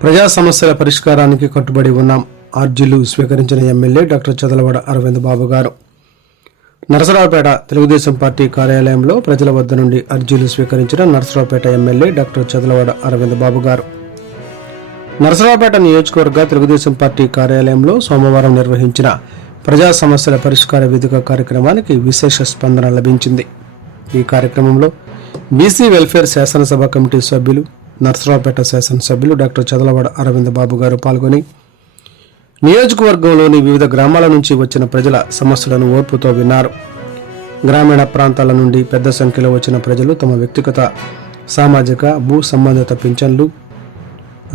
ప్రజా సమస్యల పరిష్కారానికి కట్టుబడి ఉన్నాం. అర్జీలు స్వీకరించిన ఎమ్మెల్యే డాక్టర్ చదలవాడ అరవింద్ బాబు గారు. నరసరావుపేట తెలుగుదేశం పార్టీ కార్యాలయంలో ప్రజల వద్ద నుండి అర్జీలు స్వీకరించిన నరసరావుపేట ఎమ్మెల్యే డాక్టర్ చదలవాడ అరవింద్ బాబు గారు. నరసరావుపేట నియోజకవర్గ తెలుగుదేశం పార్టీ కార్యాలయంలో సోమవారం నిర్వహించిన ప్రజా సమస్యల పరిష్కార వేదిక కార్యక్రమానికి విశేష స్పందన లభించింది. ఈ కార్యక్రమంలో బీసీ వెల్ఫేర్ శాసనసభ కమిటీ సభ్యులు, నరసరావుపేట శాసనసభ్యులు డాక్టర్ చదలవాడ అరవింద్ బాబు గారు పాల్గొని నియోజకవర్గంలోని వివిధ గ్రామాల నుంచి వచ్చిన ప్రజల సమస్యలను ఓర్పుతో విన్నారు. గ్రామీణ ప్రాంతాల నుండి పెద్ద సంఖ్యలో వచ్చిన ప్రజలు తమ వ్యక్తిగత, సామాజిక, భూ సంబంధిత పింఛన్లు,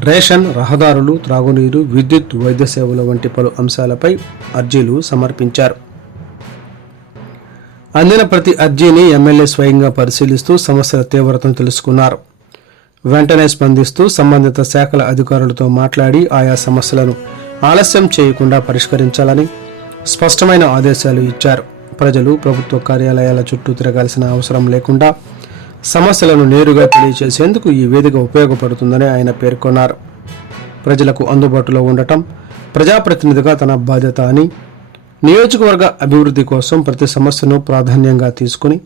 రేషన్, రహదారులు, త్రాగునీరు, విద్యుత్, వైద్య సేవల వంటి పలు అంశాలపై అర్జీలు సమర్పించారు. అందిన ప్రతి అర్జీని ఎమ్మెల్యే స్వయంగా పరిశీలిస్తూ సమస్యల తీవ్రతను తెలుసుకున్నారు. వెంటనే స్పందిస్తూ సంబంధిత శాఖల అధికారులతో మాట్లాడి ఆయా సమస్యలను ఆలస్యం చేయకుండా పరిష్కరించాలని స్పష్టమైన ఆదేశాలు ఇచ్చారు. ప్రజలు ప్రభుత్వ కార్యాలయాల చుట్టూ తిరగాల్సిన అవసరం లేకుండా సమస్యలను నేరుగా తెలియజేసేందుకు ఈ వేదిక ఉపయోగపడుతుందని ఆయన పేర్కొన్నారు. ప్రజలకు అందుబాటులో ఉండటం ప్రజాప్రతినిధిగా తన బాధ్యత అని, నియోజకవర్గ అభివృద్ధి కోసం ప్రతి సమస్యను ప్రాధాన్యంగా తీసుకుని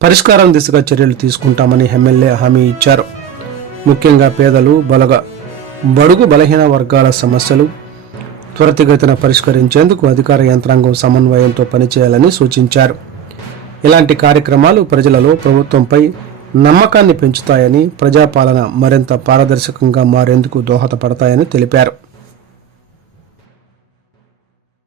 పరిష్కారం దిశగా చర్యలు తీసుకుంటామని ఎమ్మెల్యే హామీ ఇచ్చారు. ముఖ్యంగా పేదలు, బడుగు బలహీన వర్గాల సమస్యలు త్వరితగతిన పరిష్కరించేందుకు అధికార యంత్రాంగం సమన్వయంతో పనిచేయాలని సూచించారు. ఇలాంటి కార్యక్రమాలు ప్రజలలో ప్రభుత్వంపై నమ్మకాన్ని పెంచుతాయని, ప్రజాపాలన మరింత పారదర్శకంగా మారేందుకు దోహదపడతాయని తెలిపారు.